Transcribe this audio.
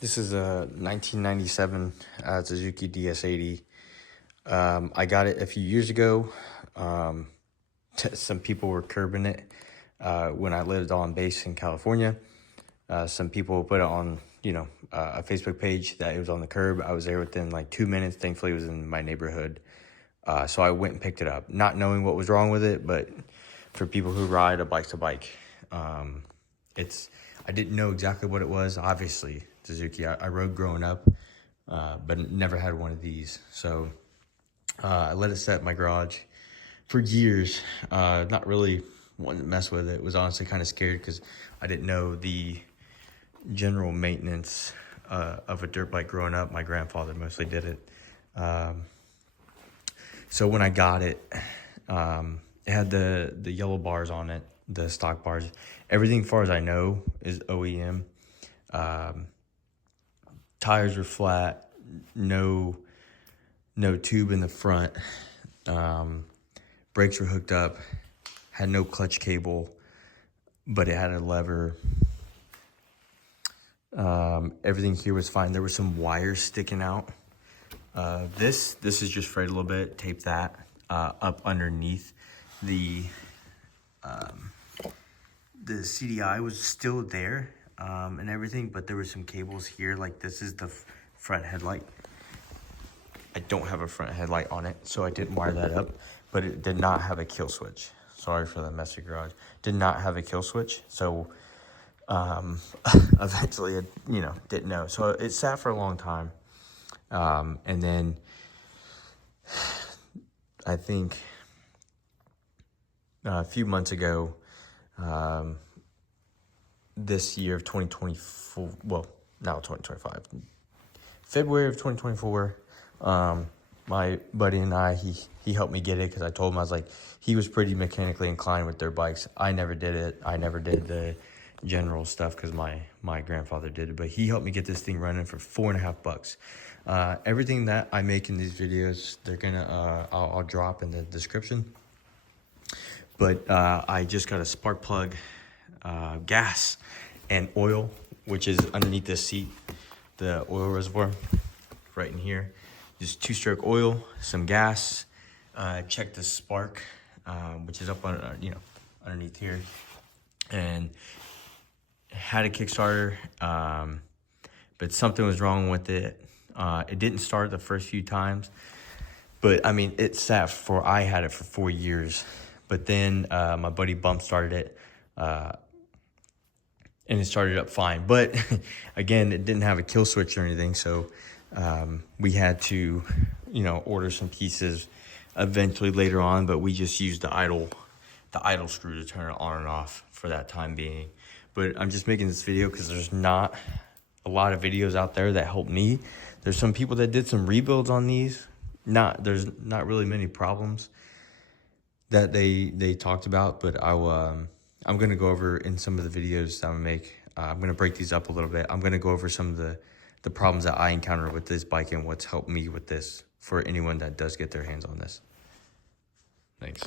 This is a 1997 Suzuki DS80. I got it a few years ago. Some people were curbing it when I lived on base in California. Some people put it on, a Facebook page that it was on the curb. I was there within like 2 minutes. Thankfully, it was in my neighborhood. So I went and picked it up, not knowing what was wrong with it, but for people who ride a bike-to-bike, I didn't know exactly what it was. Obviously, Suzuki, I rode growing up, but never had one of these. So I let it set in my garage for years, not really wanting to mess with it. Was honestly kind of scared because I didn't know the general maintenance of a dirt bike growing up. My grandfather mostly did it. So when I got it, it had the yellow bars on it, the stock bars. Everything, far as I know, is OEM. Tires were flat, no tube in the front. Brakes were hooked up, had no clutch cable, but it had a lever. Everything here was fine. There were some wires sticking out. This is just frayed a little bit. Tape that up underneath. The CDI was still there and everything, but there were some cables here. Like this is the front headlight. I don't have a front headlight on it, so I didn't wire that up, but it did not have a kill switch. Sorry for the messy garage. Did not have a kill switch, so eventually it, didn't know. So it sat for a long time. And then I think a few months ago, this year of 2024, well, now 2025, February of 2024, my buddy and I, he helped me get it because I told him, I was like, he was pretty mechanically inclined with their bikes. I never did it. I never did the general stuff because my grandfather did it, but he helped me get this thing running for $4.50. Everything that I make in these videos, they're gonna I'll drop in the description. But I just got a spark plug, gas, and oil, which is underneath this seat, the oil reservoir, right in here. Just 2-stroke oil, some gas. Check the spark, which is up on underneath here, and had a Kickstarter, but something was wrong with it. It didn't start the first few times, but I mean, it sat for, I had it for 4 years, but then my buddy bump started it, and it started up fine. But again, it didn't have a kill switch or anything, so we had to, order some pieces eventually later on, but we just used the idle screw to turn it on and off for that time being. But I'm just making this video because there's not a lot of videos out there that help me. There's some people that did some rebuilds on these. There's not really many problems that they talked about, but I'm gonna go over in some of the videos that I'm gonna make. I'm gonna break these up a little bit. I'm gonna go over some of the problems that I encountered with this bike and what's helped me with this for anyone that does get their hands on this. Thanks.